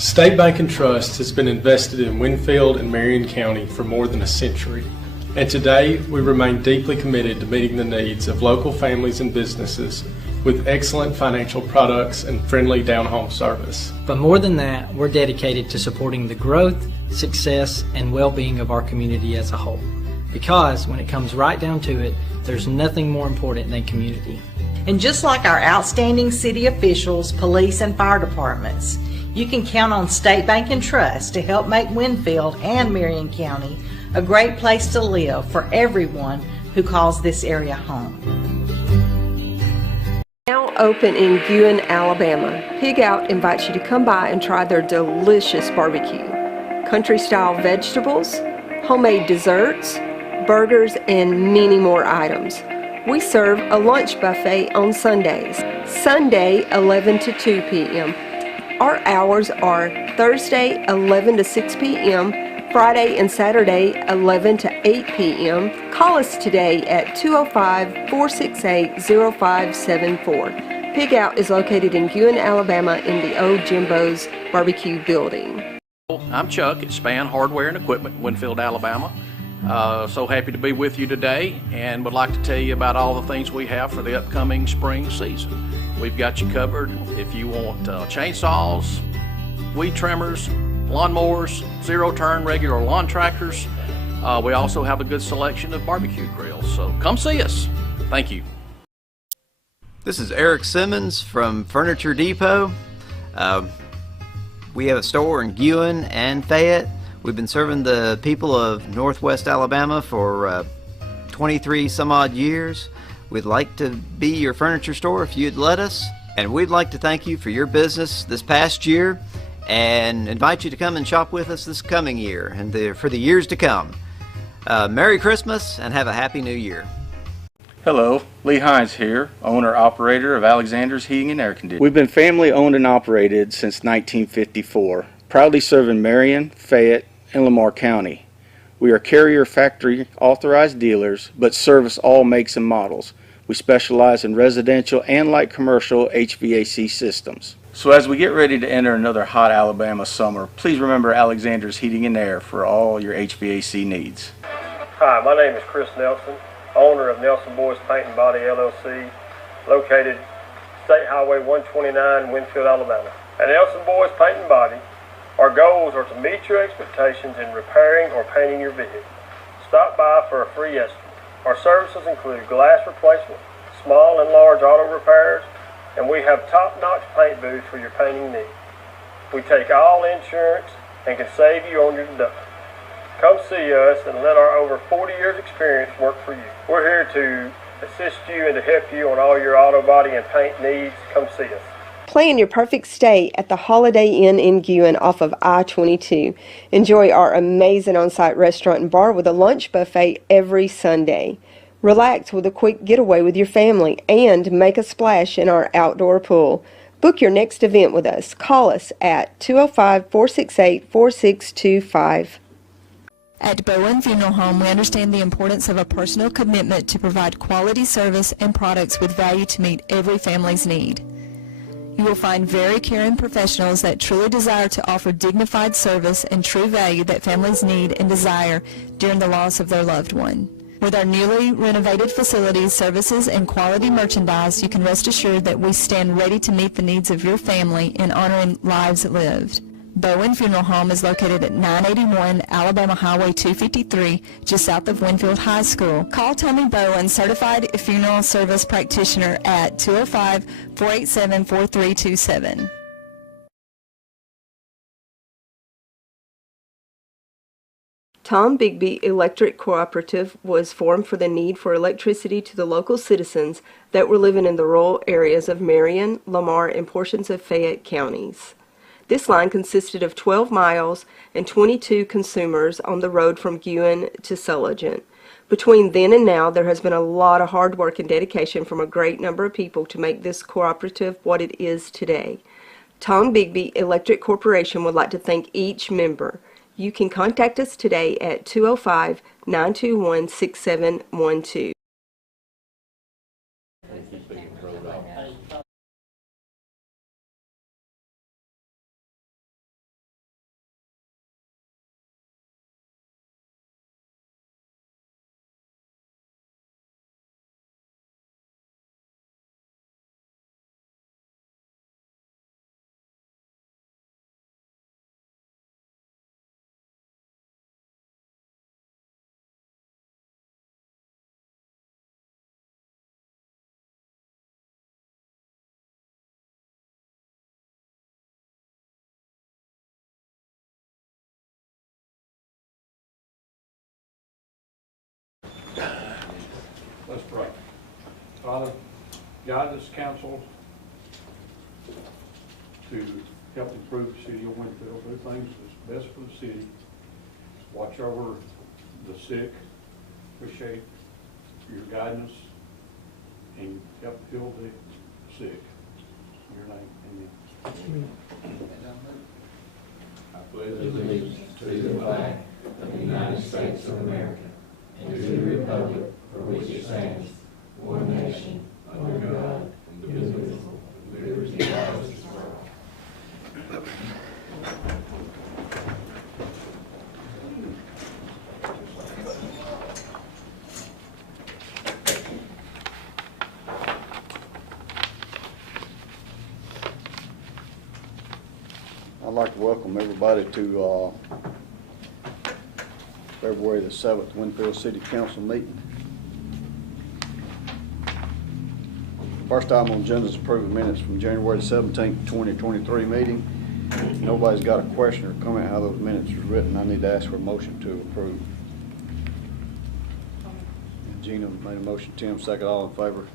State Bank and Trust has been invested in Winfield and Marion County for more than a century, and today we remain deeply committed to meeting the needs of local families and businesses with excellent financial products and friendly down-home service. But more than that, we're dedicated to supporting the growth, success, and well-being of our community as a whole. Because when it comes right down to it, there's nothing more important than community. And just like our outstanding city officials, police, and fire departments, you can count on State Bank and Trust to help make Winfield and Marion County a great place to live for everyone who calls this area home. Now open in Bowen, Alabama, Pig Out invites you to come by and try their delicious barbecue. Country-style vegetables, homemade desserts, burgers, and many more items. We serve a lunch buffet on Sundays, Sunday 11 to 2 p.m. Our hours are Thursday 11 to 6 p.m., Friday and Saturday 11 to 8 p.m. Call us today at 205-468-0574. Pig Out is located in Bowen, Alabama in the old Jimbo's Barbecue building. I'm Chuck at Spann Hardware and Equipment, Winfield, Alabama. So happy to be with you today and would like to tell you about all the things we have for the upcoming spring season. We've got you covered if you want chainsaws, weed trimmers, lawnmowers, zero-turn regular lawn tractors. We also have a good selection of barbecue grills, so come see us. Thank you. This is Eric Simmons from Furniture Depot. We have a store in Bowen and Fayette. We've been serving the people of Northwest Alabama for 23 some odd years. We'd like to be your furniture store if you'd let us, and we'd like to thank you for your business this past year and invite you to come and shop with us this coming year and for the years to come. Merry Christmas and have a Happy New Year. Hello, Lee Hines here, owner-operator of Alexander's Heating and Air Conditioning. We've been family owned and operated since 1954, proudly serving Marion, Fayette, and Lamar County. We are carrier factory authorized dealers, but service all makes and models. We specialize in residential and light commercial HVAC systems. So as we get ready to enter another hot Alabama summer, please remember Alexander's Heating and Air for all your HVAC needs. Hi, my name is Chris Nelson, owner of Nelson Boys Paint and Body LLC, located State Highway 129, Winfield, Alabama. At Nelson Boys Paint and Body, our goals are to meet your expectations in repairing or painting your vehicle. Stop by for a free estimate. Our services include glass replacement, small and large auto repairs, and we have top-notch paint booths for your painting needs. We take all insurance and can save you on your deductible. Come see us and let our over 40 years experience work for you. We're here to assist you and to help you on all your auto body and paint needs. Come see us. Plan your perfect stay at the Holiday Inn in Bowen off of I-22. Enjoy our amazing on-site restaurant and bar with a lunch buffet every Sunday. Relax with a quick getaway with your family and make a splash in our outdoor pool. Book your next event with us. Call us at 205-468-4625. At Bowen Funeral Home, we understand the importance of a personal commitment to provide quality service and products with value to meet every family's need. You will find very caring professionals that truly desire to offer dignified service and true value that families need and desire during the loss of their loved one. With our newly renovated facilities, services, and quality merchandise, you can rest assured that we stand ready to meet the needs of your family in honoring lives lived. Bowen Funeral Home is located at 981 Alabama Highway 253, just south of Winfield High School. Call Tommy Bowen, Certified Funeral Service Practitioner, at 205-487-4327. Tom Bigby Electric Cooperative was formed for the need for electricity to the local citizens that were living in the rural areas of Marion, Lamar, and portions of Fayette counties. This line consisted of 12 miles and 22 consumers on the road from Bowen to Sulligent. Between then and now, there has been a lot of hard work and dedication from a great number of people to make this cooperative what it is today. Tom Bigby Electric Corporation would like to thank each member. You can contact us today at 205-921-6712. guidance council to help improve the city of Winfield, do things that's best for the city, watch over the sick, appreciate your guidance, and help heal the sick. In your name, amen. I pledge allegiance to the flag of the United States of America and to the republic for which it stands, one nation, under God, indivisible, with liberty and justice for all. I'd like to welcome everybody to February the 7th Winfield City Council meeting. First item on the agenda is approving minutes from January the 17th, 2023 meeting. If nobody's got a question or comment how those minutes are written, I need to ask for a motion to approve. Gina made a motion, Tim second, all in favor.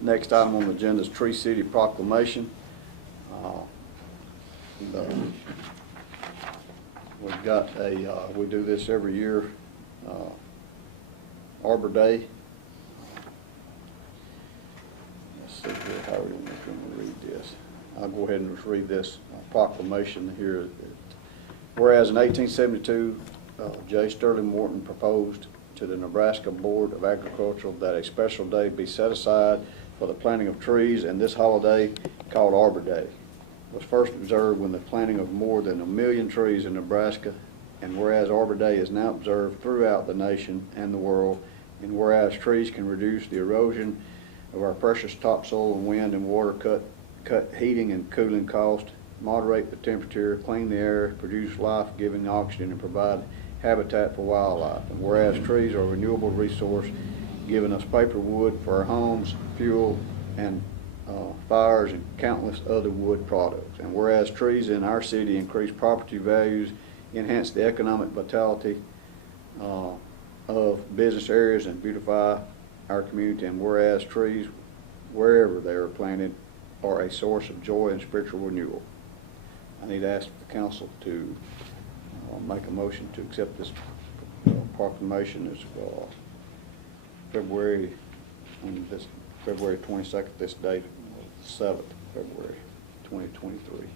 Next item on the agenda is Tree City Proclamation. We've got we do this every year, Arbor Day. Let's see here, how are we going to read this? I'll go ahead and just read this proclamation here. Whereas in 1872, J. Sterling Morton proposed to the Nebraska Board of Agriculture that a special day be set aside for the planting of trees, and this holiday, called Arbor Day, was first observed when the planting of more than 1 million trees in Nebraska, and whereas Arbor Day is now observed throughout the nation and the world, and whereas trees can reduce the erosion of our precious topsoil and wind and water, cut heating and cooling cost, moderate the temperature, clean the air, produce life-giving oxygen, and provide habitat for wildlife, and whereas trees are a renewable resource, giving us paper wood for our homes, fuel, and fires and countless other wood products. And whereas trees in our city increase property values, enhance the economic vitality of business areas, and beautify our community, and whereas trees, wherever they are planted, are a source of joy and spiritual renewal. I need to ask the council to make a motion to accept this proclamation as February 22nd, this date, 7th February 2023.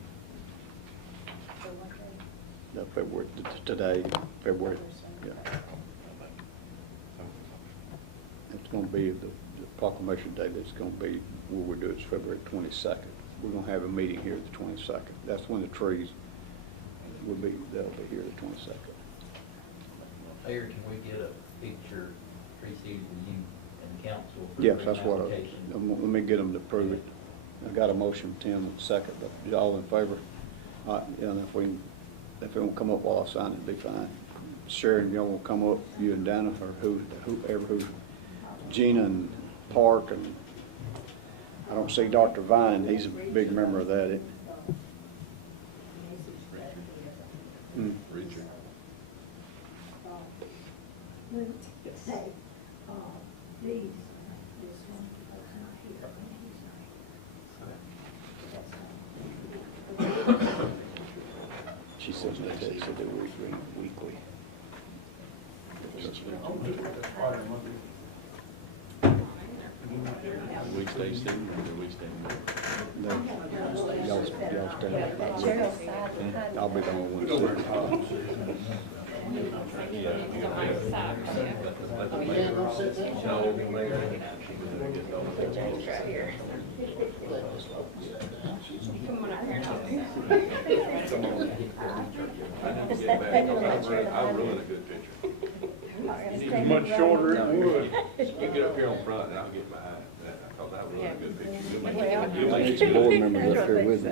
No, February, today, February, yeah. It's going to be the proclamation date. It's going to be where we do it is February 22nd. We're going to have a meeting here the 22nd. That's when the trees will be. They'll be here the 22nd. Mayor, can we get a picture, Tree City, with you and the council? Yes, that's what. Let me get them to prove it. I got a motion, Tim, second. But y'all in favor? Yeah, and if it won't come up while I sign it, it'll be fine. Sharon, y'all will come up, you and Dana, or whoever. Gina and Park, and I don't see Dr. Vine. He's a big member of that. Richard. She says that they said they were reading weekly. Weekday student or the weekday? No, y'all stand up. I'll be the only one to sit. I'll ruin a good picture. It's much shorter than it would. You get up here on front and I'll get behind that. Because I'll ruin a good picture. You'll Get some board members up here with me.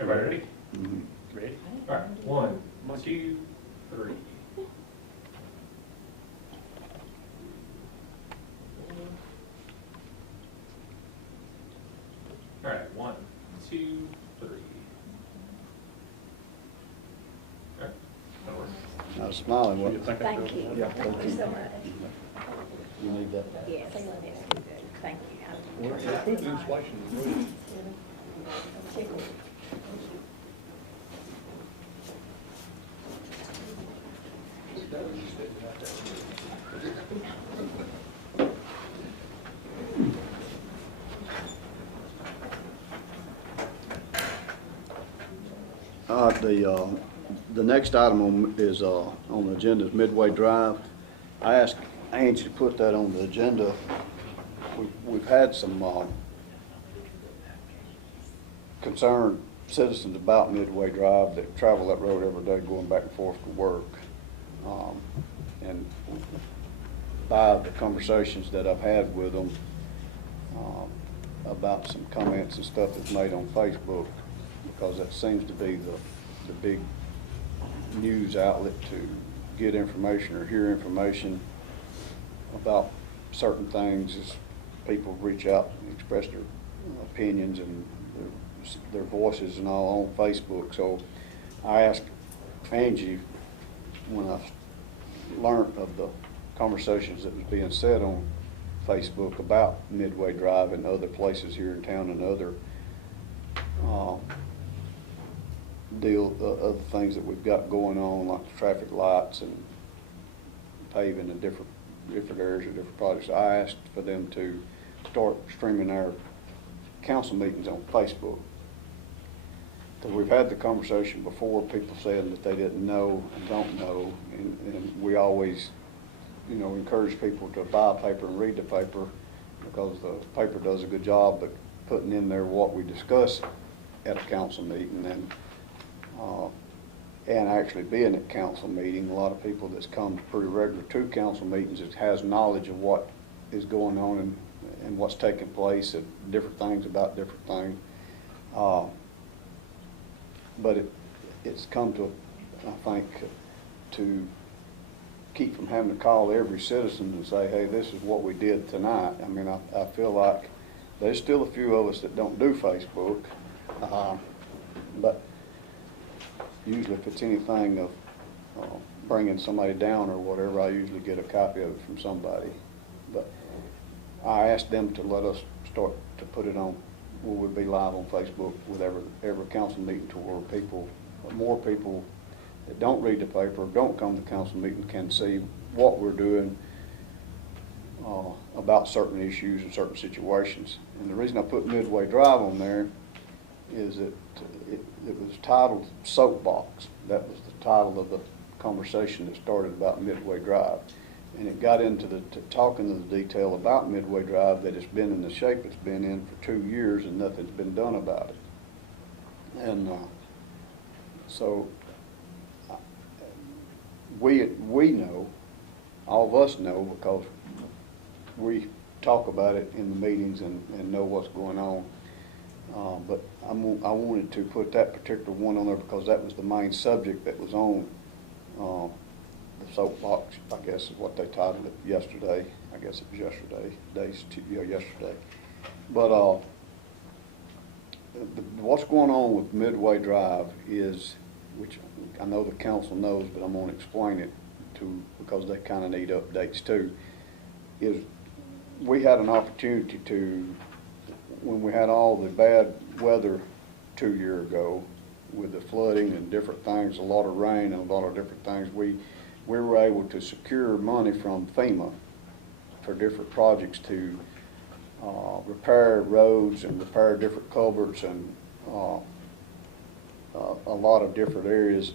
Everybody ready? Mm-hmm. Ready? All right. 1, 2, 3. All right. 1, 2, 3. All right. That'll work. Smiling, what? Thank you. Yeah, Thank you so much. You need that? Yes, thank you. Food inflation. The next item on the agenda is Midway Drive. I asked Angie to put that on the agenda. We've had some concerned citizens about Midway Drive that travel that road every day going back and forth to work. And by the conversations that I've had with them about some comments and stuff that's made on Facebook, because that seems to be the big news outlet to get information or hear information about certain things, as people reach out and express their opinions and their voices and all on Facebook. So I asked Angie, when I learned of the conversations that was being said on Facebook about Midway Drive and other places here in town and other other things that we've got going on, like the traffic lights and paving in different areas or different projects. I asked for them to start streaming our council meetings on Facebook. Because we've had the conversation before, people saying that they didn't know and don't know, and we always, encourage people to buy a paper and read the paper, because the paper does a good job at putting in there what we discuss at a council meeting, and actually being at council meeting. A lot of people that's come pretty regular to council meetings that has knowledge of what is going on and what's taking place and different things about different things. But it's come to, I think, to keep from having to call every citizen and say, hey, this is what we did tonight. I mean, I feel like there's still a few of us that don't do Facebook, but usually if it's anything of bringing somebody down or whatever, I usually get a copy of it from somebody. But I asked them to let us start to put it on, we would be live on Facebook with every council meeting, to where more people that don't read the paper or don't come to council meeting can see what we're doing about certain issues and certain situations. And the reason I put Midway Drive on there is that it was titled Soapbox. That was the title of the conversation that started about Midway Drive. And it got into talking to the detail about Midway Drive, that it's been in the shape it's been in for 2 years and nothing's been done about it. And so we know, all of us know, because we talk about it in the meetings and know what's going on. But I wanted to put that particular one on there because that was the main subject that was on the soapbox, I guess is what they titled it yesterday. I guess it was yesterday, yesterday. But what's going on with Midway Drive is, which I know the council knows, but I'm going to explain it because they kind of need updates too, is we had an opportunity to, when we had all the bad weather 2 years ago with the flooding and different things, a lot of rain and a lot of different things, we were able to secure money from FEMA for different projects to repair roads and repair different culverts and a lot of different areas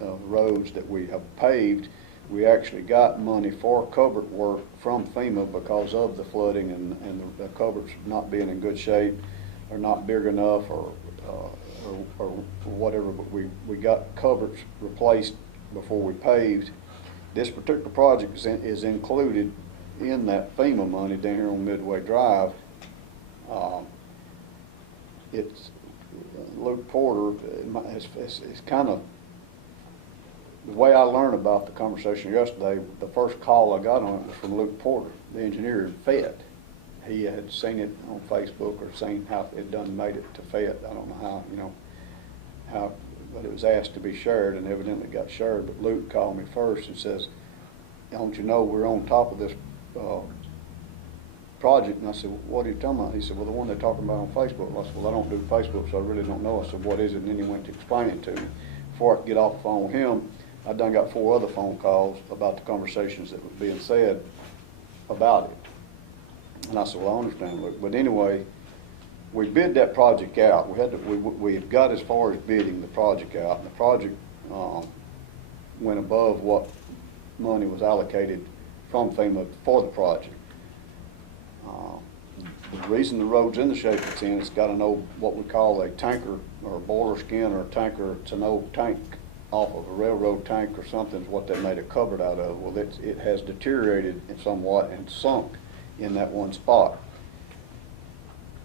of roads that we have paved. We actually got money for culvert work from FEMA because of the flooding and the culverts not being in good shape or not big enough or whatever, but we got culverts replaced before we paved. This particular project is included in that FEMA money down here on Midway Drive. It's Luke Porter. It's kind of the way I learned about the conversation yesterday. The first call I got on it was from Luke Porter, the engineer in Fayette. He had seen it on Facebook or seen how it done made it to Fayette. I don't know how but it was asked to be shared and evidently got shared. But Luke called me first and says, don't you know we're on top of this project? And I said, well, what are you talking about? He said, well, the one they're talking about on Facebook. I said, well, I don't do Facebook, so I really don't know. I said, what is it? And then he went to explain it to me. Before I could get off the phone with him, I done got 4 other phone calls about the conversations that was being said about it. And I said, well, I understand, Luke. But anyway, we bid that project out. We had got as far as bidding the project out, and the project went above what money was allocated from FEMA for the project. The reason the road's in the shape it's in, it's got an old, what we call a tanker or a boiler skin or a tanker. It's an old tank off of a railroad tank or something is what they made a cupboard out of. Well, it has deteriorated somewhat and sunk in that one spot.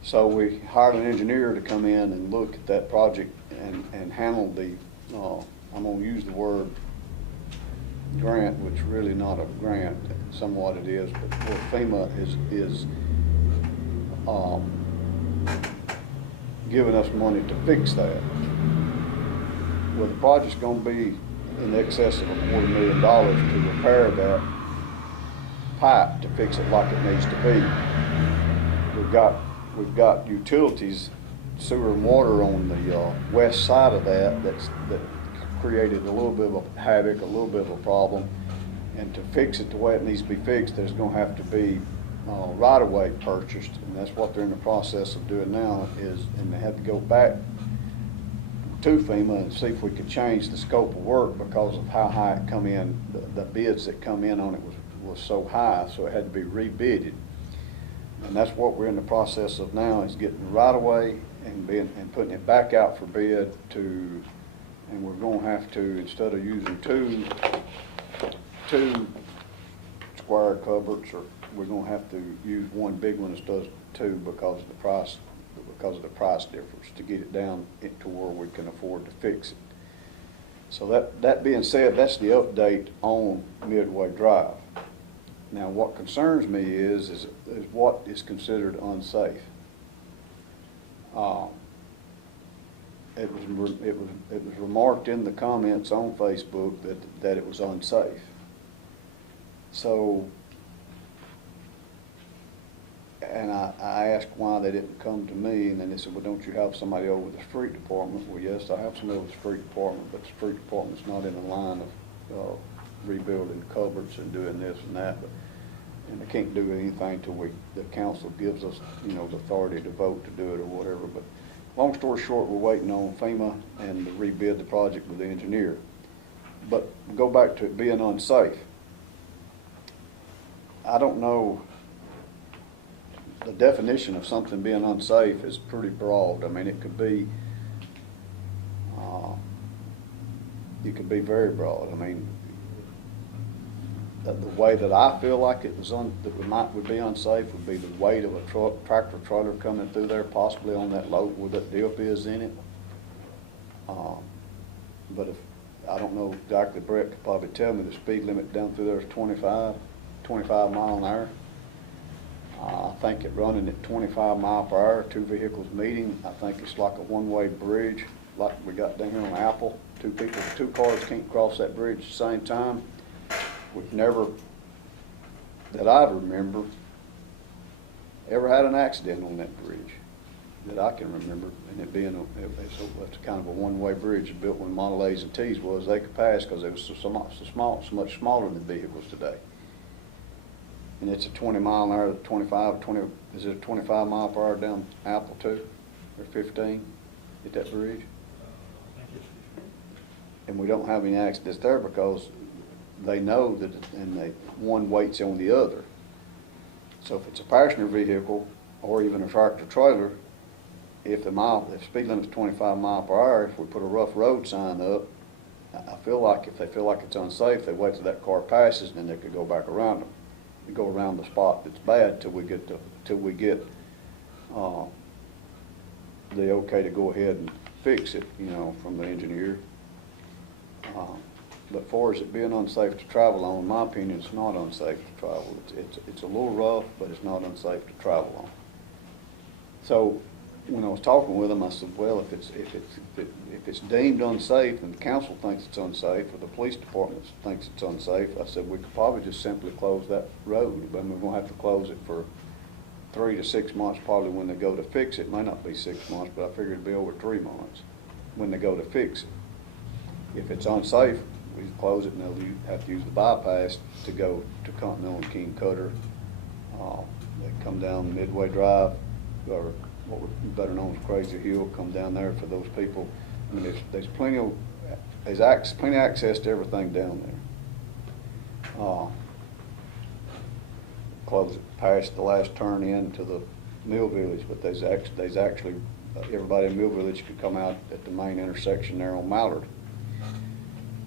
So we hired an engineer to come in and look at that project and handle the, I'm going to use the word grant, which really not a grant, somewhat it is, but what FEMA is giving us money to fix that. Well, the project's going to be in excess of $40 million to repair that pipe to fix it like it needs to be. We've got utilities, sewer and water on the west side of that created a little bit of a havoc, a little bit of a problem. And to fix it the way it needs to be fixed, there's going to have to be right-of-way purchased, and that's what they're in the process of doing now. And they have to go back to FEMA and see if we could change the scope of work because of how high it come in. The bids that come in on it was so high, so it had to be rebidded. And that's what we're in the process of now, is getting the right-of-way and putting it back out for bid and we're going to have to, instead of using two square culverts, or we're going to have to use one big one instead of 2 because of the price difference to get it down to where we can afford to fix it. So that being said, that's the update on Midway Drive. Now, what concerns me is what is considered unsafe. It was remarked in the comments on Facebook that it was unsafe. So, and I asked why they didn't come to me, and then they said, well, don't you have somebody over the street department? Well, yes, I have somebody over the street department, but the street department's not in the line of rebuilding cupboards and doing this and that. And they can't do anything till the council gives us, the authority to vote to do it or whatever. But long story short, we're waiting on FEMA and to rebid the project with the engineer. But go back to it being unsafe. I don't know. The definition of something being unsafe is pretty broad. I mean, it could be very broad. I mean, the way that I feel like it was would be unsafe would be the weight of a tractor trailer coming through there, possibly on that load where that dip is in it. But if I don't know exactly, Brett could probably tell me the speed limit down through there is 25 mile an hour. I think it running at 25 mile per hour, 2 vehicles meeting. I think it's like a one-way bridge, like we got down here on Apple. 2 cars can't cross that bridge at the same time. We've never, that I remember, ever had an accident on that bridge that I can remember. And it being it's kind of a one-way bridge built when Model A's and T's was. They could pass because they was so much smaller than vehicles today. And it's a 20 mile an hour, 20, is it a 25 mile per hour down Apple too? Or 15 at that bridge? And we don't have any accidents there because they know that, and one waits on the other. So if it's a passenger vehicle or even a tractor trailer, if speed limit is 25 mile per hour, if we put a rough road sign up, I feel like if they feel like it's unsafe, they wait till that car passes and then they could go back around them. We go around the spot that's bad till we get the okay to go ahead and fix it, from the engineer. But far as it being unsafe to travel on, in my opinion, it's not unsafe to travel. It's a little rough, but it's not unsafe to travel on. So when I was talking with them, I said, well, if it's deemed unsafe and the council thinks it's unsafe or the police department thinks it's unsafe, I said, we could probably just simply close that road. But we're gonna have to close it for 3 to 6 months, probably when they go to fix it. It might not be 6 months, but I figured it'd be over 3 months when they go to fix it. If it's unsafe, we close it and they'll have to use the bypass to go to Continental and King Cutter. They come down Midway Drive, or what would better known as Crazy Hill, come down there for those people. I mean, there's plenty of access to everything down there. Close it past the last turn into the Mill Village, but there's actually everybody in Mill Village could come out at the main intersection there on Mallard.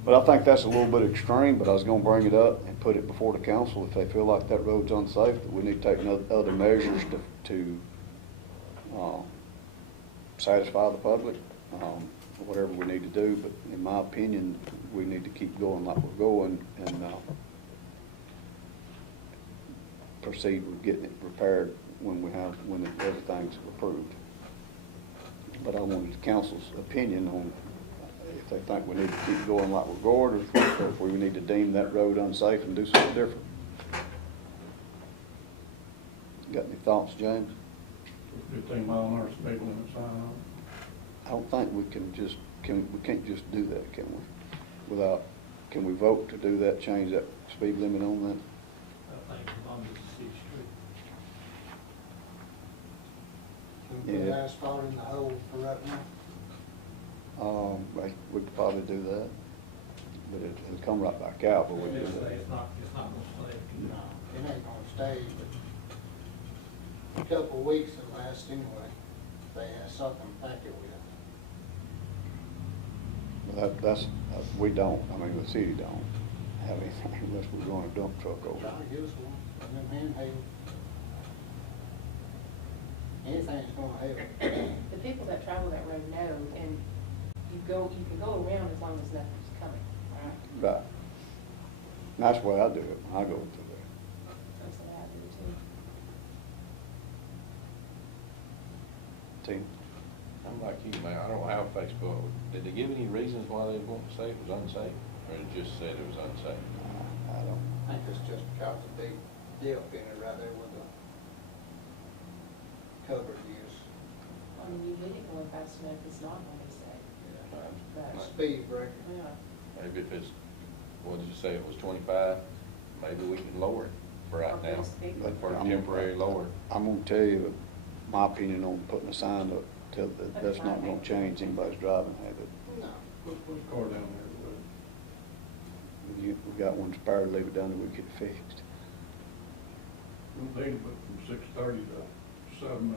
But I think that's a little bit extreme, but I was gonna bring it up and put it before the council if they feel like that road's unsafe, that we need to take other measures to satisfy the public, whatever we need to do. But in my opinion, we need to keep going like we're going and proceed with getting it repaired when everything's approved. But I wanted the council's opinion on if they think we need to keep going like we're going, or if we need to deem that road unsafe and do something different. Got any thoughts, James? 15 mile an hour speed limit sign on. I don't think we can just, we can't just do that, can we? Can we vote to do that, change that speed limit on that? I think as long as it's a city street. Yeah. Can we put asphalt in the hole for right now? We could probably do that, but it'll come right back out, but we do that. It's not gonna stay. No, it ain't gonna stay, but a couple of weeks at last anyway. They have something to pack it with. We don't, I mean, the city don't have anything unless we're going to dump truck over. Try to give us one, and then handheld. Anything's gonna help. The people that travel that road know, and you can go around as long as nothing's coming, right? Right. And that's the way I do it, when I go through there. That's what I do too. Team? I'm like you, man, I don't have Facebook. Did they give any reasons why they wanted to say it was unsafe? Or it just said it was unsafe? I don't. I think it's just because of the dip in it right there where the cover is. I mean, you hit it going fast enough, it's not going to stay. A speed breaker. Yeah. Maybe if it's, what did you say, it was 25, maybe we can lower it for right now, for a temporary lower. I'm gonna tell you my opinion on putting a sign up, till that's not gonna change anybody's driving habit. No. Put a car down there, We got one spare, leave it down there, we get it fixed. but they put from 6:30 to 7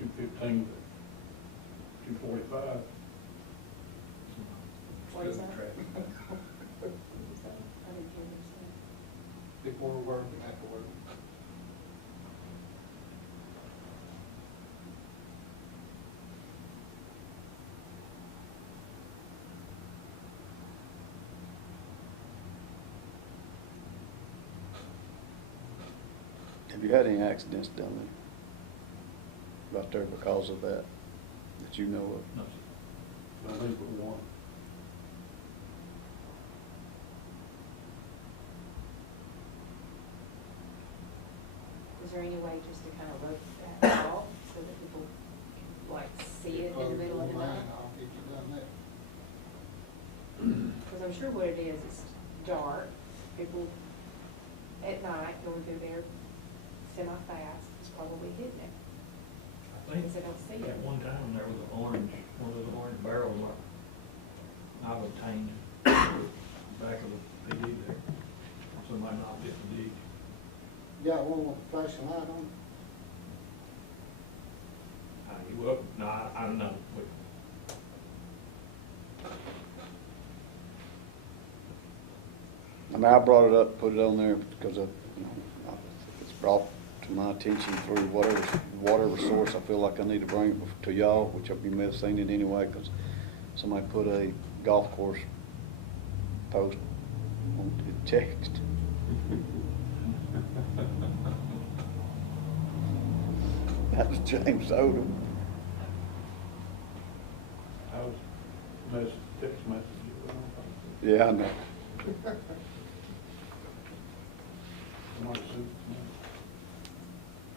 and 2:15 to 2:45. What is that? Traffic. I didn't hear this. Before work and after work. Have you had any accidents down there? Right there because of that you know of? No, I think but one. Is there any way just to kind of look that off so that people like see it in the middle of the night? Because I'm sure what it is, it's dark. People at night going through there semi-fast is probably hitting it. I think Because they don't see it. at one time there was one of those orange barrels I've obtained back of the PD there. Somebody knocked it in the ditch. Got one with a flashing light on it? No, I don't know. I mean, I brought it up, put it on there because it's brought to my attention through whatever source I feel like I need to bring it to y'all, which you may have seen it anyway, because somebody put a golf course post on the text. That was James Odom. I was text message. Yeah, I know.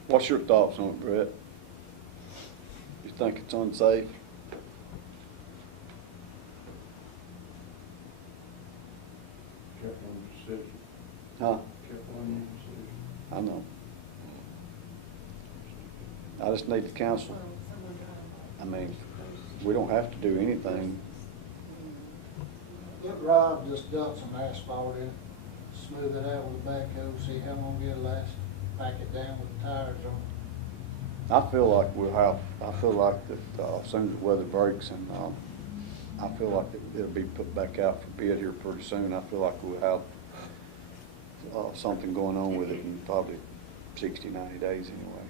What's your thoughts on it, Brett? You think it's unsafe? Careful on your decision. Huh? Careful on your decision. I know. I just need the council. I mean, we don't have to do anything. Get Rob, just dump some asphalt in, smooth it out with a backhoe, see how long it'll last, pack it down with the tires on. I feel like I feel like that as soon as the weather breaks and I feel like it'll be put back out for bid here pretty soon. I feel like we'll have something going on with it in probably 60, 90 days anyway.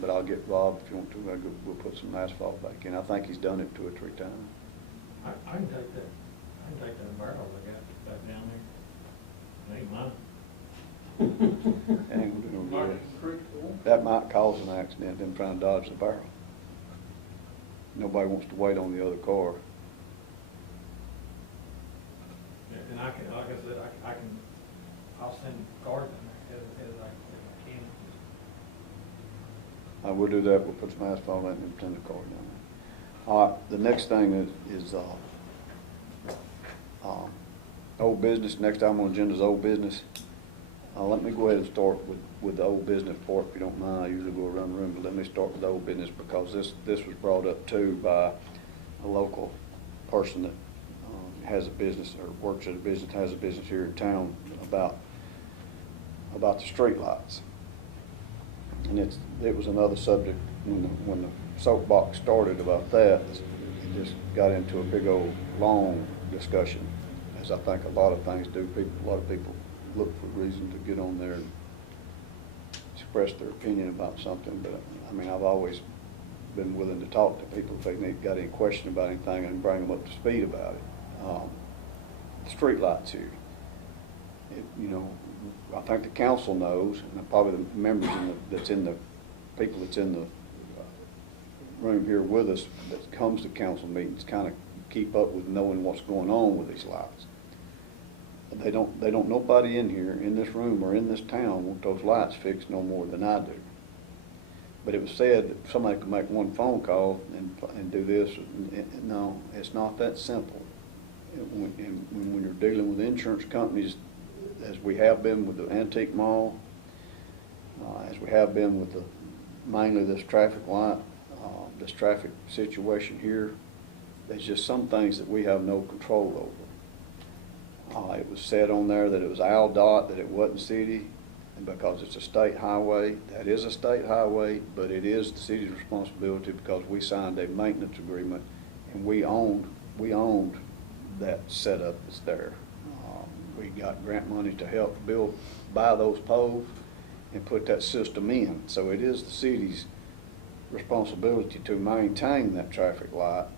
But I'll get Rob, if you want to, we'll put some asphalt back in. I think he's done it 2 or 3 times. I can take that barrel they got back down there. It ain't mine. Ain't gonna do no good. That might cause an accident, them trying to dodge the barrel. Nobody wants to wait on the other car. Yeah, and I can, like I said, I'll send cars in there as I can. We'll do that. We'll put some asphalt in and send the car down there. All right, the next thing is old business. Next item on the agenda is old business. Let me go ahead and start with the old business part, if you don't mind. I usually go around the room, but let me start with the old business because this was brought up too by a local person that has a business or works at a business, has a business here in town about the street lights. And it was another subject when the soapbox started about that. It just got into a big old long discussion, as I think a lot of things do. A lot of people look for reason to get on there and express their opinion about something. But I mean, I've always been willing to talk to people if they got any question about anything and bring them up to speed about it. The street lights here. I think the council knows, and probably the members people that's in the room here with us that comes to council meetings kind of keep up with knowing what's going on with these lights. They don't nobody in here, in this room or in this town want those lights fixed no more than I do. But it was said that somebody could make one phone call and do this. No, it's not that simple. When you're dealing with insurance companies, as we have been with the antique mall, as we have been with mainly this traffic light, this traffic situation here, there's just some things that we have no control over. It was said on there that it was ALDOT, that it wasn't city, and because it's a state highway, that is a state highway, but it is the city's responsibility because we signed a maintenance agreement and we owned that setup that's there. We got grant money to help buy those poles and put that system in. So it is the city's responsibility to maintain that traffic light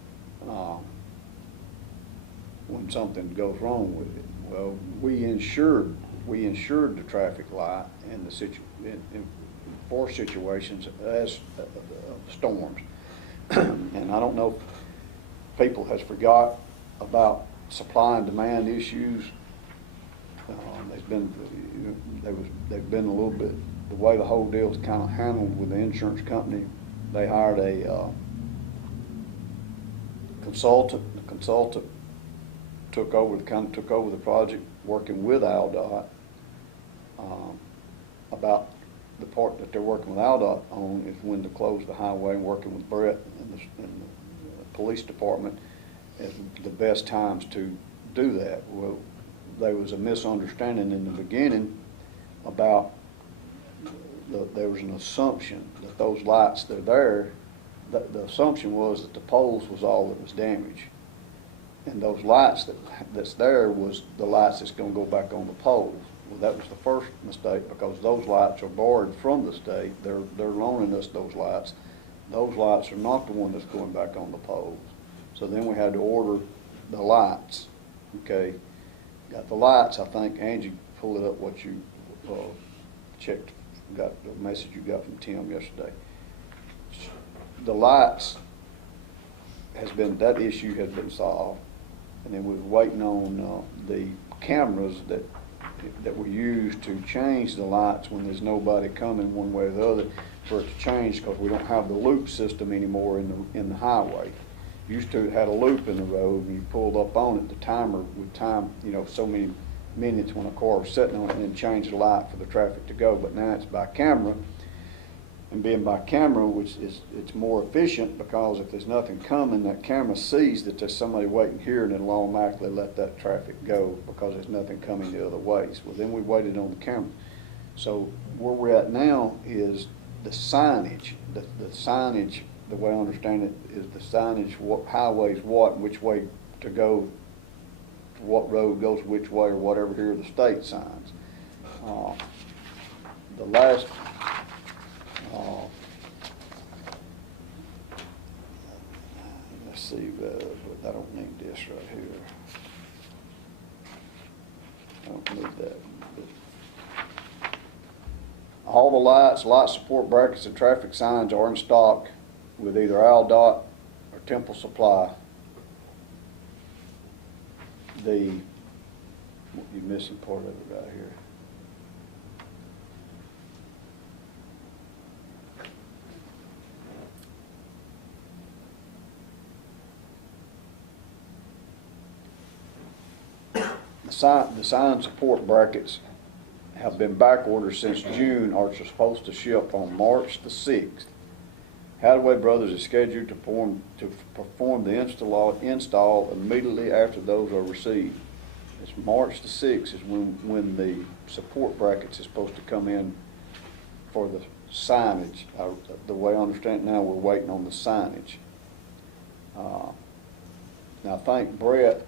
when something goes wrong with it. Well, we insured the traffic light in for situations as storms. And I don't know if people has forgot about supply and demand issues. They've been a little bit, the way the whole deal is kind of handled with the insurance company. They hired a consultant. The consultant took over the project, working with ALDOT about the part that they're working with ALDOT on is when to close the highway, and working with Brett and the police department at the best times to do that. Well, there was a misunderstanding in the beginning about there was an assumption that those lights that are there, the assumption was that the poles was all that was damaged. And those lights that's there was the lights that's going to go back on the poles. Well, that was the first mistake because those lights are borrowed from the state. They're loaning us those lights. Those lights are not the one that's going back on the poles. So then we had to order the lights. Okay, got the lights. I think Angie pulled it up what you checked got the message you got from Tim yesterday. The lights that issue has been solved, and then we're waiting on the cameras that were used to change the lights when there's nobody coming one way or the other for it to change, because we don't have the loop system anymore in the highway. Used to had a loop in the road, and you pulled up on it, the timer would time, so many minutes when a car was sitting on it, and then change the light for the traffic to go. But now it's by camera, and being by camera, which it's more efficient, because if there's nothing coming, that camera sees that there's somebody waiting here, and it'll automatically let that traffic go because there's nothing coming the other ways. Well, then we waited on the camera. So where we're at now is the signage. The signage, the way I understand it, is the signage, what highways what, which way to go, what road goes which way, or whatever. Here are the state signs. The last let's see, but I don't need this right here. I don't need that. But all the lights, light support brackets, and traffic signs are in stock with either AlDOT or Temple Supply. You're missing part of it right here. The sign support brackets have been back ordered since June, are supposed to ship on March the 6th. Hadaway Brothers is scheduled to perform the install immediately after those are received. It's March the 6th is when the support brackets is supposed to come in for the signage. The way I understand it now, we're waiting on the signage. Now I think Brett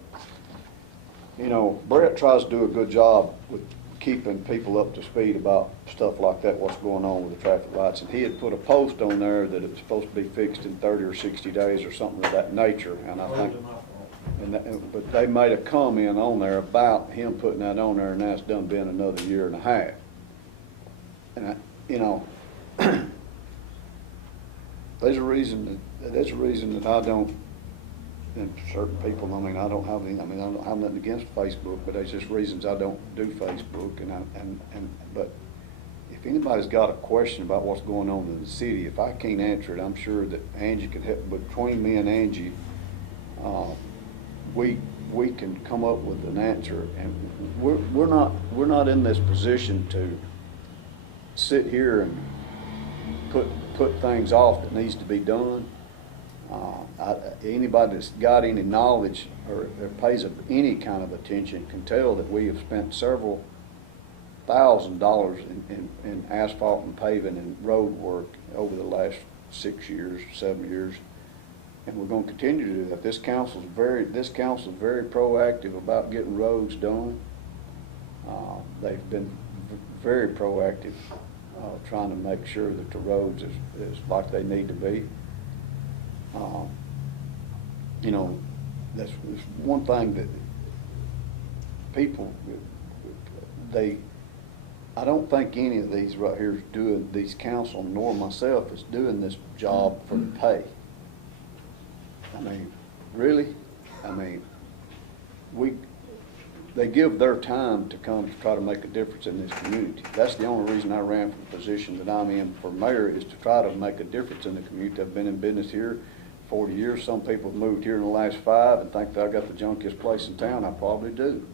tries to do a good job with keeping people up to speed about stuff like that, what's going on with the traffic lights. And he had put a post on there that it was supposed to be fixed in 30 or 60 days or something of that nature. And I think, but they made a comment on there about him putting that on there, and that's done been another year and a half. And there's a reason that I don't. And certain people, I don't have nothing against Facebook, but there's just reasons I don't do Facebook. But if anybody's got a question about what's going on in the city, if I can't answer it, I'm sure that Angie can help. Between me and Angie, we can come up with an answer. And we're not in this position to sit here and put things off that needs to be done. Anybody that's got any knowledge or pays any kind of attention can tell that we have spent several $1,000s in asphalt and paving and road work over the last 6 years, 7 years, and we're going to continue to do that. This council is very proactive about getting roads done. They've been very proactive trying to make sure that the roads is like they need to be. That's one thing that people, I don't think any of these right here is doing, these council nor myself is doing this job for the pay. Really? They give their time to come to try to make a difference in this community. That's the only reason I ran for the position that I'm in for mayor, is to try to make a difference in the community. I've been in business here 40 years. Some people have moved here in the last 5 and think that I got the junkiest place in town. I probably do.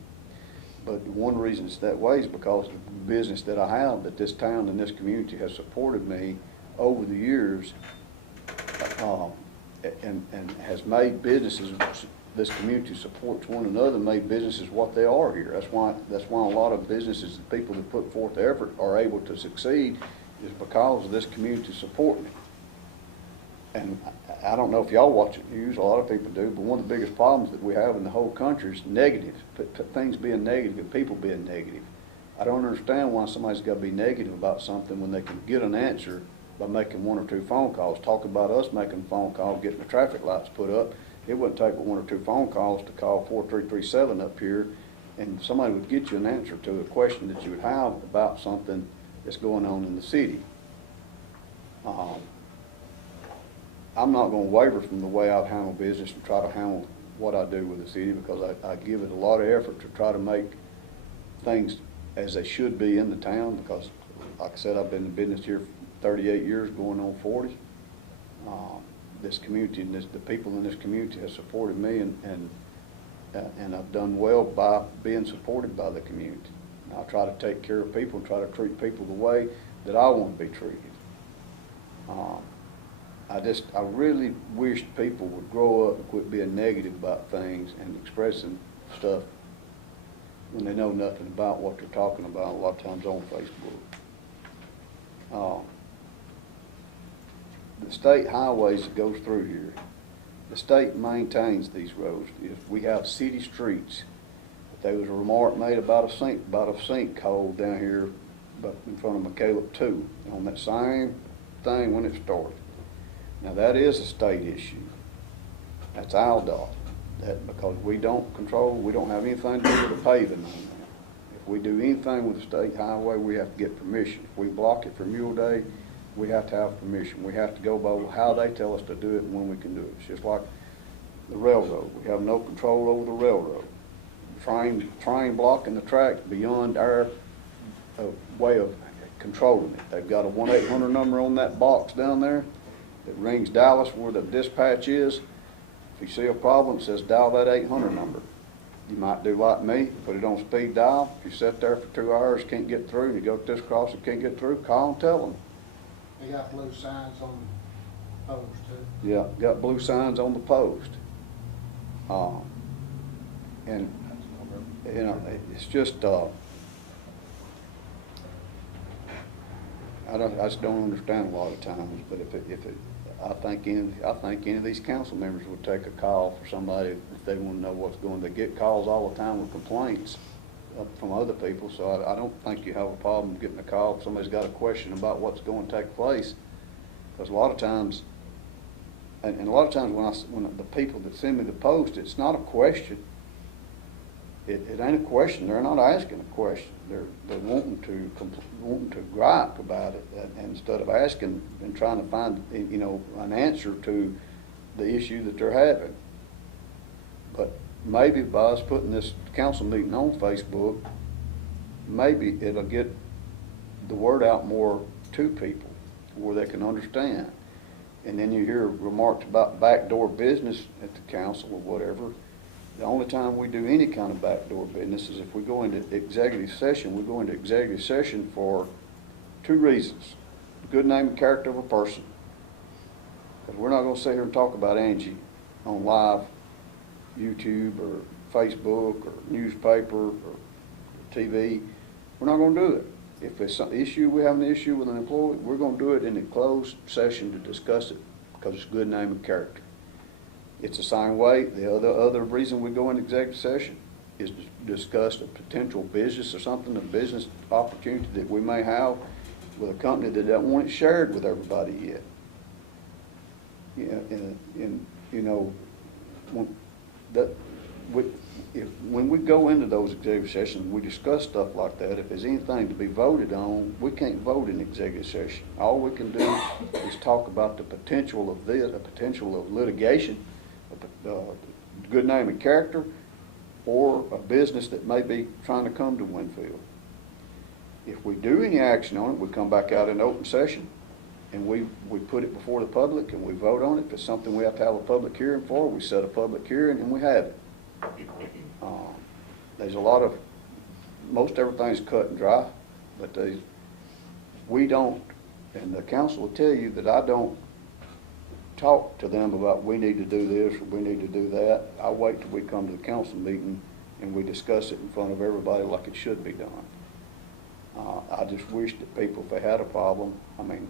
But one reason it's that way is because of the business that I have, that this town and this community has supported me over the years, and has made businesses, this community supports one another, made businesses what they are here. That's why a lot of businesses, the people that put forth the effort, are able to succeed, is because of this community supporting it. And I don't know if y'all watch the news, a lot of people do, but one of the biggest problems that we have in the whole country is negative, things being negative and people being negative. I don't understand why somebody's got to be negative about something when they can get an answer by making 1 or 2 phone calls. Talk about us making a phone call, getting the traffic lights put up. It wouldn't take but 1 or 2 phone calls to call 4337 up here, and somebody would get you an answer to a question that you would have about something that's going on in the city. I'm not going to waver from the way I've handled business and try to handle what I do with the city, because I give it a lot of effort to try to make things as they should be in the town, because like I said, I've been in business here for 38 years, going on 40. This community and the people in this community have supported me, and I've done well by being supported by the community. And I try to take care of people and try to treat people the way that I want to be treated. I really wish people would grow up and quit being negative about things and expressing stuff when they know nothing about what they're talking about, a lot of times on Facebook. The state highways that goes through here, the state maintains these roads. If we have city streets, there was a remark made about a sinkhole down here in front of McCaleb 2 on that same thing when it started. Now that is a state issue. That's ALDOT. Because we don't have anything to do with the paving on that. If we do anything with the state highway, we have to get permission. If we block it for Mule Day, we have to have permission. We have to go by how they tell us to do it and when we can do it. It's just like the railroad. We have no control over the railroad. Train blocking the track beyond our way of controlling it. They've got a 1-800 number on that box down there that rings Dallas where the dispatch is. If you see a problem, it says dial that 800 number. You might do like me, put it on speed dial. If you sit there for 2 hours, can't get through, and you go to this crossing, can't get through, call and tell them. They got blue signs on the post too. Yeah, got blue signs on the post. And you know, it's just I just don't understand a lot of times. But I think any of these council members would take a call for somebody if they want to know what's going on. They get calls all the time with complaints from other people, so I don't think you have a problem getting a call if somebody's got a question about what's going to take place. Because a lot of times, and a lot of times when the people that send me the post, it's not a question. It ain't a question. They're not asking a question. They're wanting to gripe about it, and instead of asking and trying to find an answer to the issue that they're having. But maybe by us putting this council meeting on Facebook, maybe it'll get the word out more to people where they can understand. And then you hear remarks about backdoor business at the council or whatever. The only time we do any kind of backdoor business is if we go into executive session. We go into executive session for 2 reasons. The good name and character of a person. Because we're not going to sit here and talk about Angie on live YouTube or Facebook or newspaper or TV. We're not going to do it. If it's some issue, we have an issue with an employee, we're going to do it in a closed session to discuss it because it's good name and character. It's the same way. The other reason we go into executive session is to discuss a potential business or something, a business opportunity that we may have with a company that doesn't want it shared with everybody yet. When we go into those executive sessions, we discuss stuff like that. If there's anything to be voted on, we can't vote in executive session. All we can do is talk about the potential of this, the potential of litigation, good name and character, or a business that may be trying to come to Winfield. If we do any action on it, we come back out in open session and we put it before the public and we vote on it. If it's something we have to have a public hearing for, we set a public hearing and we have it. There's a lot of, most everything's cut and dry, but we don't, and the council will tell you that I don't talk to them about we need to do this or we need to do that. I wait till we come to the council meeting and we discuss it in front of everybody like it should be done. I just wish that people, if they had a problem, I mean,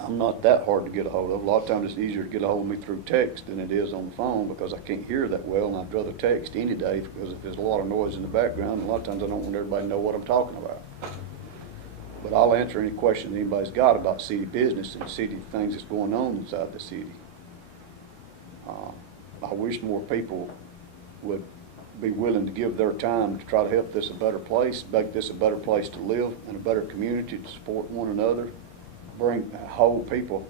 I'm not that hard to get a hold of. A lot of times it's easier to get a hold of me through text than it is on the phone because I can't hear that well, and I'd rather text any day because if there's a lot of noise in the background, a lot of times I don't want everybody to know what I'm talking about. But I'll answer any question anybody's got about city business and city things that's going on inside the city. I wish more people would be willing to give their time to try to help this a better place, make this a better place to live and a better community to support one another, bring, hold people,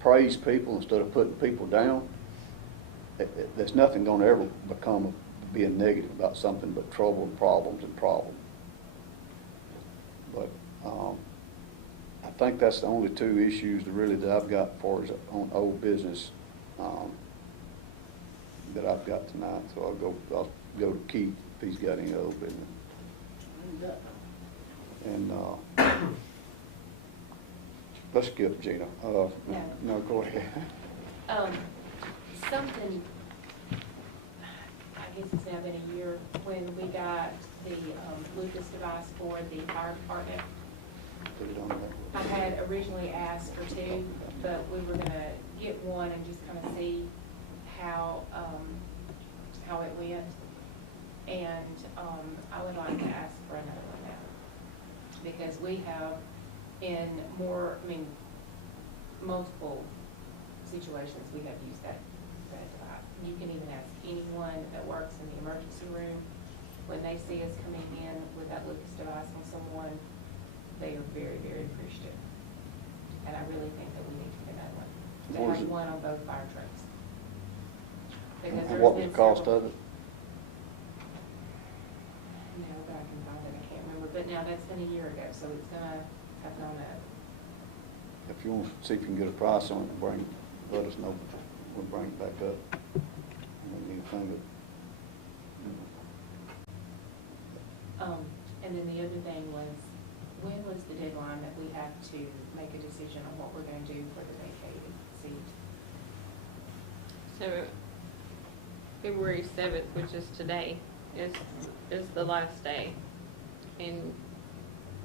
praise people instead of putting people down. There's nothing going to ever become being negative about something but trouble and problems and problems. But I think that's the only two issues really that I've got for is on old business that I've got tonight. So I'll go to Keith if he's got any old business. And let's skip Gina. No, go ahead. Something, I guess it's now been a year, when we got the Lucas device for the fire department. I had originally asked for two, but we were gonna get one and just kind of see how it went. And I would like to ask for another one now, because we have in multiple situations we have used that device. You can even ask anyone that works in the emergency room, when they see us coming in with that Lucas device on someone, they are very, very appreciative. And I really think that we need to get that one. To have one on both fire trucks. Because And what was the cost of it? No, but I can find it, I can't remember. But now that's been a year ago, so it's gonna have gone up. If you want to see if you can get a price on it, let us know. We'll bring it back up. And then the other thing was, when was the deadline that we have to make a decision on what we're going to do for the vacated seat? So February 7th, which is today, is the last day, and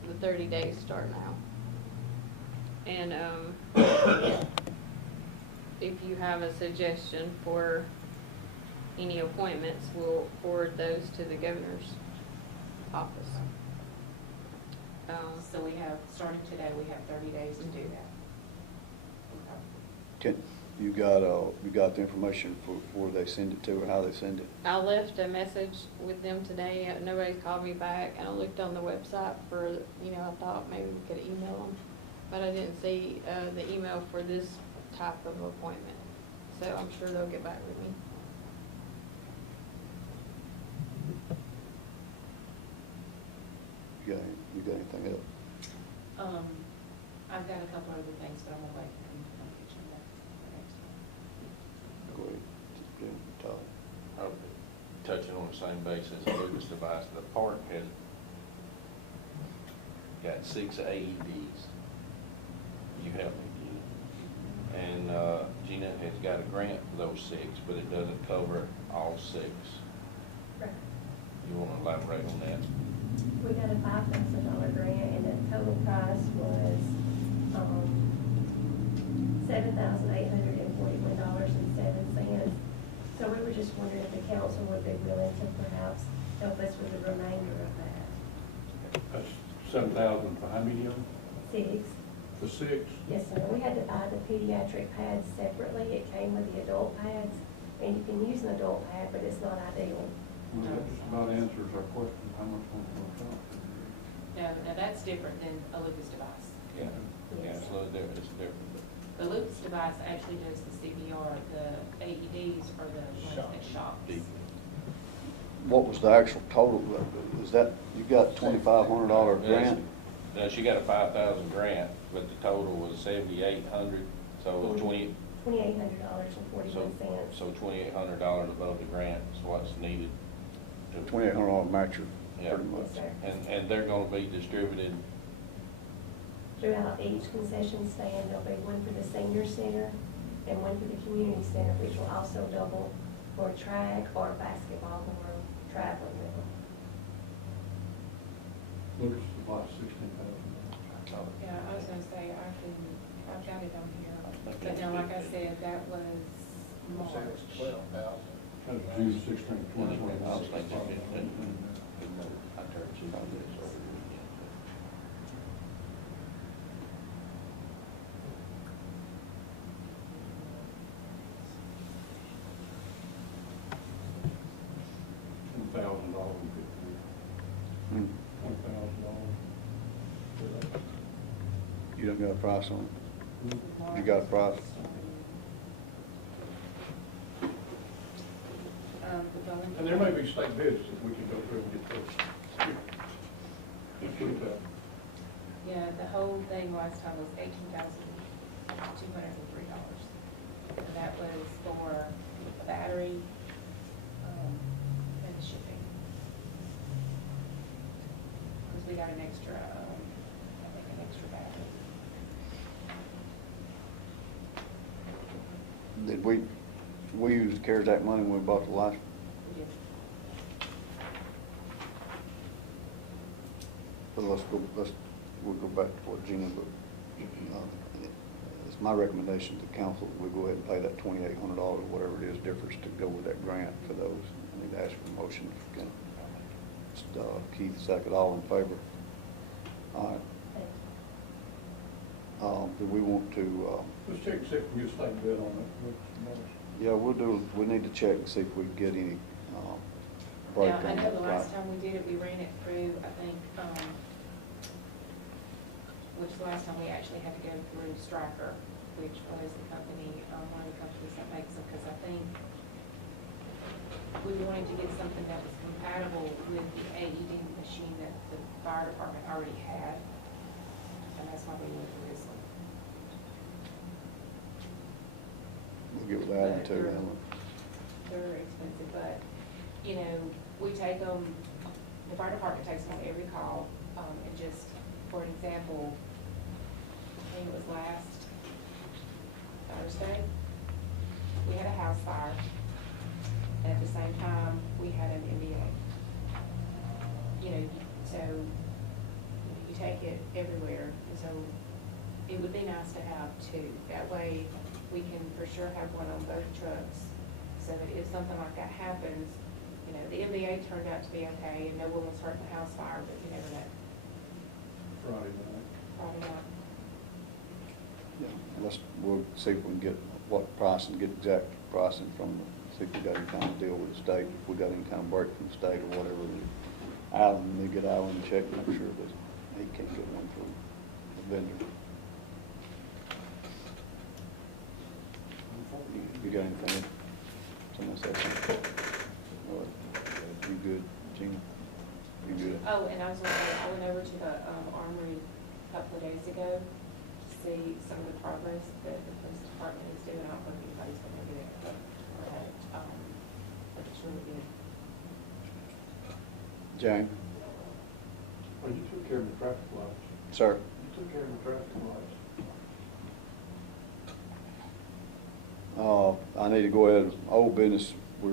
the 30 days start now. And if you have a suggestion for any appointments, we'll forward those to the governor's office. So we have, starting today, we have 30 days to do that. You got the information for where they send it to or how they send it? I left a message with them today. Nobody's called me back, and I looked on the website for, I thought maybe we could email them, but I didn't see the email for this type of appointment. So I'm sure they'll get back with me. You got anything else? I've got a couple other things, but I'm gonna wait for them to come get you that for next time. Go ahead. Todd. Touching on the same basis, Lucas device, the park has got 6 AEDs. You help me, Gina. And Gina has got a grant for those 6, but it doesn't cover all 6. Right. You want to elaborate on that? We got a $5,000 grant, and the total price was $7,841.07. So we were just wondering if the council would be willing to perhaps help us with the remainder of that. That's 7,000 for how many of them? 6. For 6? Yes, sir. We had to buy the pediatric pads separately. It came with the adult pads, and you can use an adult pad, but it's not ideal. Well, that just about answers our question, how much one will cost. No, that's different than a Lucas device. Yeah, yeah, it's a little different, it's different. The Lucas device actually does the CPR, the AEDs are the ones that shock. What was the actual total? Is that, you got $2,500 grant? No, she got a 5,000 grant, but the total was 7,800, so $2,800.41. So $2,800 above the grant is what's needed. $2,800 matcher, Yeah. pretty much. Yes, sir. And they're gonna be distributed. Throughout each concession stand, there'll be one for the senior center and one for the community center, which will also double for track or basketball or traveling with them. Lucas device, 16,000. Yeah, I was gonna say, I've got it on here, but now, like I said, that was March. 12,000. That was June 16, 2020. I was thinking 15. I turned 2 on this over here. Gina got a price on it? You got a price? And there may be state bids that we can go through and get those. Yeah, the whole thing last time was $18,203. And that was for the battery, and the shipping. Because we got an extra, I think an extra battery. Did we used the CARES Act money when we bought the last? We did. But we'll go back to what Gina, but, it's my recommendation to council, we go ahead and pay that $2,800, whatever it is, difference to go with that grant for those. I need to ask for a motion. Keith, second, all in favor? All right. Do we want to, Let's check and see if we get a state bid on it. yeah, we need to check and see if we can get any, break Yeah, on I know that the last price. time we did it, we ran it through, I think, which the last time we actually had to go through Striker, which was the company, one of the companies that makes them, because I think we wanted to get something that was compatible with the AED machine that the fire department already had, and that's why we went through this one. We'll get with that one too, Ellen. They're expensive, but, you know, we take them, the fire department takes them on every call, and just, for example, I think it was last Thursday, we had a house fire, and at the same time, we had an NBA. You know, so you take it everywhere, and so it would be nice to have two. That way, we can for sure have one on both trucks, so that if something like that happens, you know, the NBA turned out to be okay, and no one was hurt in the house fire, but you never know. Friday night. Friday night. Yeah, we'll see if we can get what price and get exact pricing from see if we got any kind of deal with the state, if we got any kind of break from the state or whatever. Alan, we get Alan to check, make sure that he can't get one from the vendor. You got anything? Someone said something? You good, Gina? You good? Oh, and I was going to say, I went over to the armory a couple of days ago to see some of the progress that the police department is doing. I don't know if anybody's been over there, but it's really good. James? Well, you took care of the traffic lights. Sir? You took care of the traffic lights. I need to go ahead, old business, do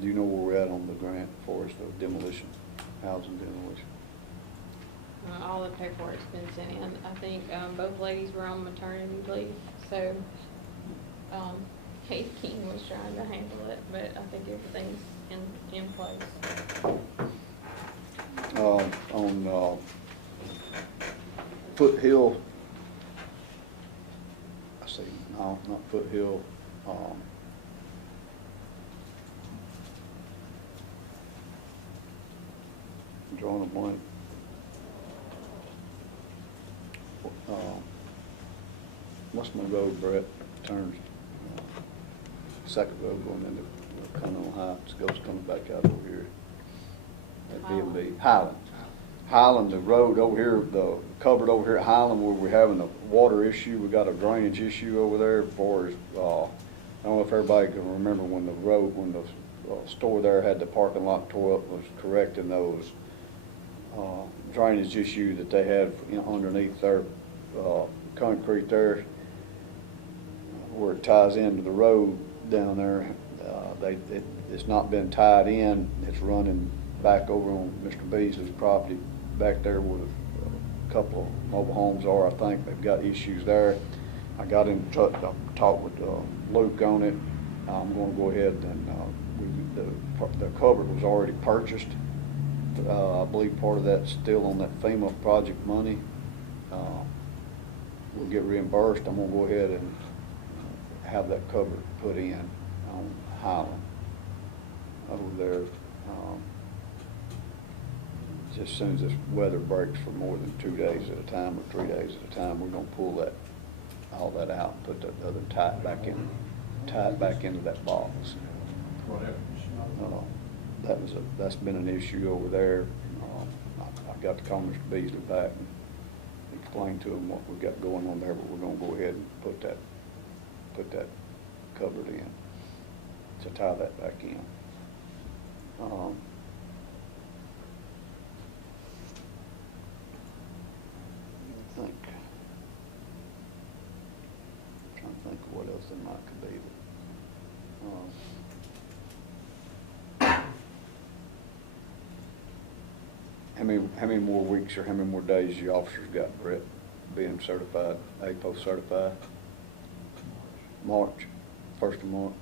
you know where we're at on the grant for us, the demolition, housing demolition? All the paperwork's been sent in. I think both ladies were on maternity leave, so Kate King was trying to handle it, but I think everything's in place. On Foothill, I say, no, not Foothill, I'm drawing a blank. What's my road, Brett, turns, second road going into Continental Heights, goes coming back out over here. At B&B, Highland. Highland, the road over here, the covered over here at Highland where we're having a water issue, we got a drainage issue over there for, I don't know if everybody can remember when the road, when the store there had the parking lot tore up, was correcting those drainage issue that they had underneath their concrete there where it ties into the road down there. It's not been tied in. It's running back over on Mr. Beasley's property back there where a couple of mobile homes are. I think they've got issues there. I got in touch, I talked with Luke on it. I'm going to go ahead and the culvert was already purchased. I believe part of that's still on that FEMA project money. We'll get reimbursed. I'm going to go ahead and have that culvert put in on Highland over there. just as soon as this weather breaks for more than 2 days at a time or 3 days at a time, we're gonna pull all that out and put the other, tie it back into that box. That's been an issue over there. I got to call Mr. Beasley back and explain to him what we've got going on there, but we're gonna go ahead and put that cupboard in to tie that back in. I'm trying to think of what else there might could be. How many more weeks or how many more days your officers got, Brett, being certified, APO certified? March, 1st of March.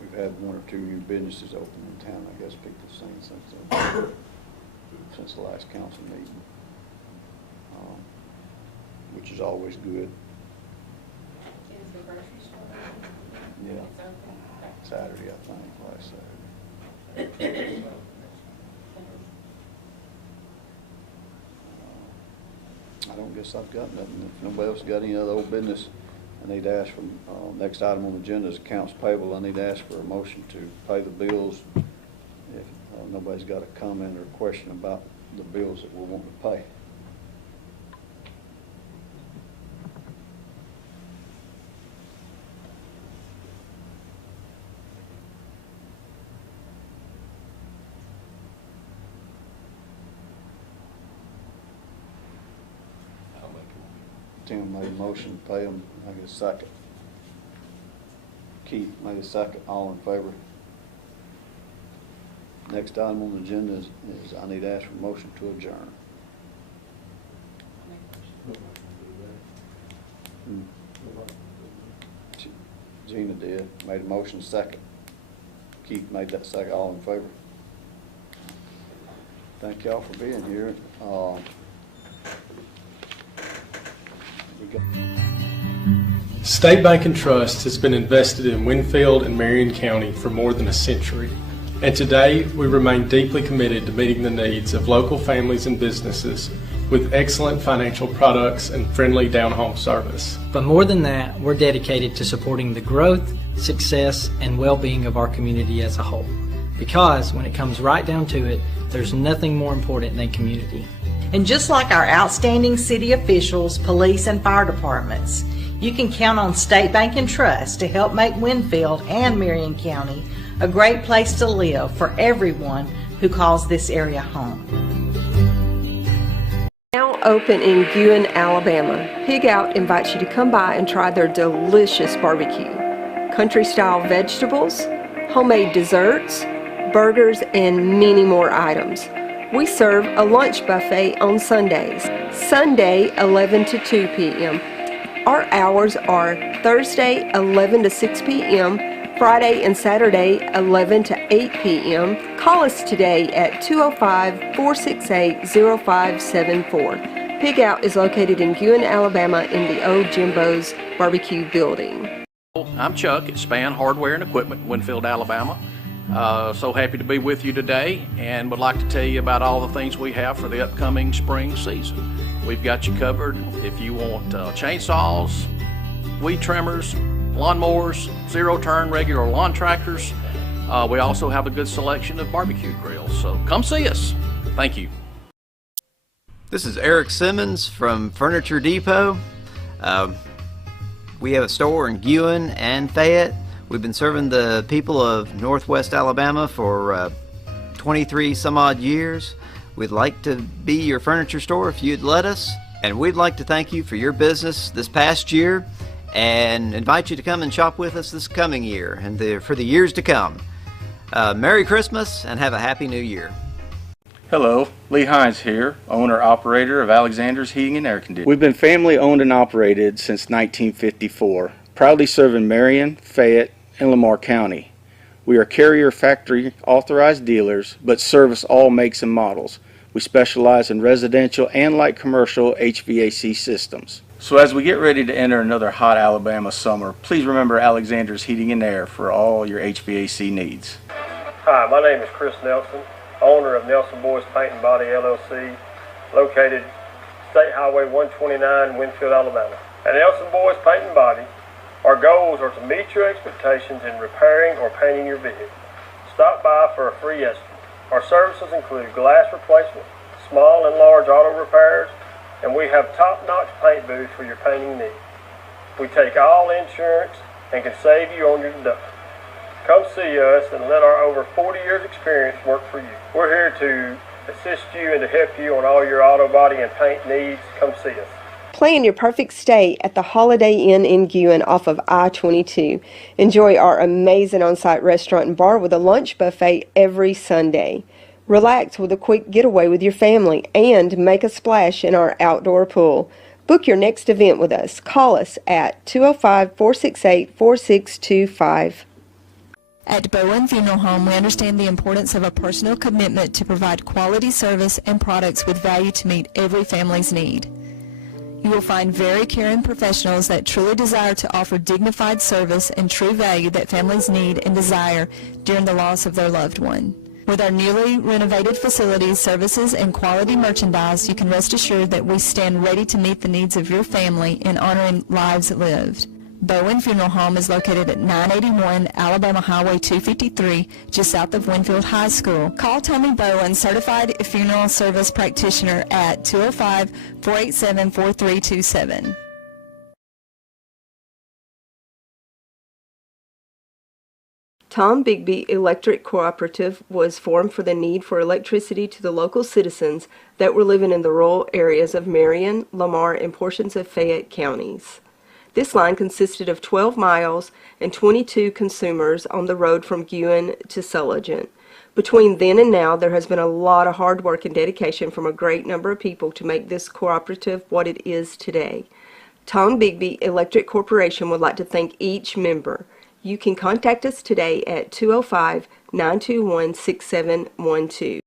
We've had 1 or 2 new businesses open in town. I guess people have seen since the last council meeting, which is always good. Yeah, Saturday, I think, last Saturday. I don't guess I've got nothing. If nobody else got any other old business, I need to ask for, next item on the agenda is accounts payable. I need to ask for a motion to pay the bills. If nobody's got a comment or a question about the bills that we're wanting to pay. Tim made a motion to pay them. I get a second. Keith made a second. All in favor? Next item on the agenda is I need to ask for a motion to adjourn. Gina did. Made a motion second. Keith made that second. All in favor? Thank y'all for being here. State Bank and Trust has been invested in Winfield and Marion County for more than a century, and today we remain deeply committed to meeting the needs of local families and businesses with excellent financial products and friendly down-home service. But more than that, we're dedicated to supporting the growth, success, and well-being of our community as a whole. Because when it comes right down to it, there's nothing more important than community. And just like our outstanding city officials, police, and fire departments, you can count on State Bank and Trust to help make Winfield and Marion County a great place to live for everyone who calls this area home. Now open in Bowen, Alabama, Pig Out invites you to come by and try their delicious barbecue. Country-style vegetables, homemade desserts, burgers, and many more items. We serve a lunch buffet on Sundays. Sunday, 11 to 2 p.m. Our hours are Thursday, 11 to 6 p.m., Friday and Saturday, 11 to 8 p.m. Call us today at 205-468-0574. Pig Out is located in Bowen, Alabama in the old Jimbo's Barbecue building. I'm Chuck at Spann Hardware and Equipment, Winfield, Alabama. So happy to be with you today and would like to tell you about all the things we have for the upcoming spring season. We've got you covered if you want chainsaws, weed trimmers, lawnmowers, zero-turn regular lawn tractors. We also have a good selection of barbecue grills, so come see us. Thank you. This is Eric Simmons from Furniture Depot. We have a store in Bowen and Fayette. We've been serving the people of Northwest Alabama for 23 some odd years. We'd like to be your furniture store if you'd let us. And we'd like to thank you for your business this past year and invite you to come and shop with us this coming year and for the years to come. Merry Christmas and have a Happy New Year. Hello, Lee Hines here, owner-operator of Alexander's Heating and Air Conditioning. We've been family-owned and operated since 1954, proudly serving Marion, Fayette, and Lamar County. We are carrier factory authorized dealers, but service all makes and models. We specialize in residential and light commercial HVAC systems. So as we get ready to enter another hot Alabama summer, please remember Alexander's Heating and Air for all your HVAC needs. Hi, my name is Chris Nelson, owner of Nelson Boys Paint and Body LLC, located State Highway 129, Winfield, Alabama. At Nelson Boys Paint and Body, our goals are to meet your expectations in repairing or painting your vehicle. Stop by for a free estimate. Our services include glass replacement, small and large auto repairs, and we have top-notch paint booths for your painting needs. We take all insurance and can save you on your deductible. Come see us and let our over 40 years experience work for you. We're here to assist you and to help you on all your auto body and paint needs. Come see us. Plan your perfect stay at the Holiday Inn in Bowen off of I-22. Enjoy our amazing on-site restaurant and bar with a lunch buffet every Sunday. Relax with a quick getaway with your family and make a splash in our outdoor pool. Book your next event with us. Call us at 205-468-4625. At Bowen Funeral Home, we understand the importance of a personal commitment to provide quality service and products with value to meet every family's need. You will find very caring professionals that truly desire to offer dignified service and true value that families need and desire during the loss of their loved one. With our newly renovated facilities, services, and quality merchandise, you can rest assured that we stand ready to meet the needs of your family in honoring lives lived. Bowen Funeral Home is located at 981 Alabama Highway 253, just south of Winfield High School. Call Tommy Bowen, Certified Funeral Service Practitioner, at 205-487-4327. Tom Bigby Electric Cooperative was formed for the need for electricity to the local citizens that were living in the rural areas of Marion, Lamar, and portions of Fayette counties. This line consisted of 12 miles and 22 consumers on the road from Bowen to Sulligent. Between then and now, there has been a lot of hard work and dedication from a great number of people to make this cooperative what it is today. Tom Bigby Electric Corporation would like to thank each member. You can contact us today at 205-921-6712.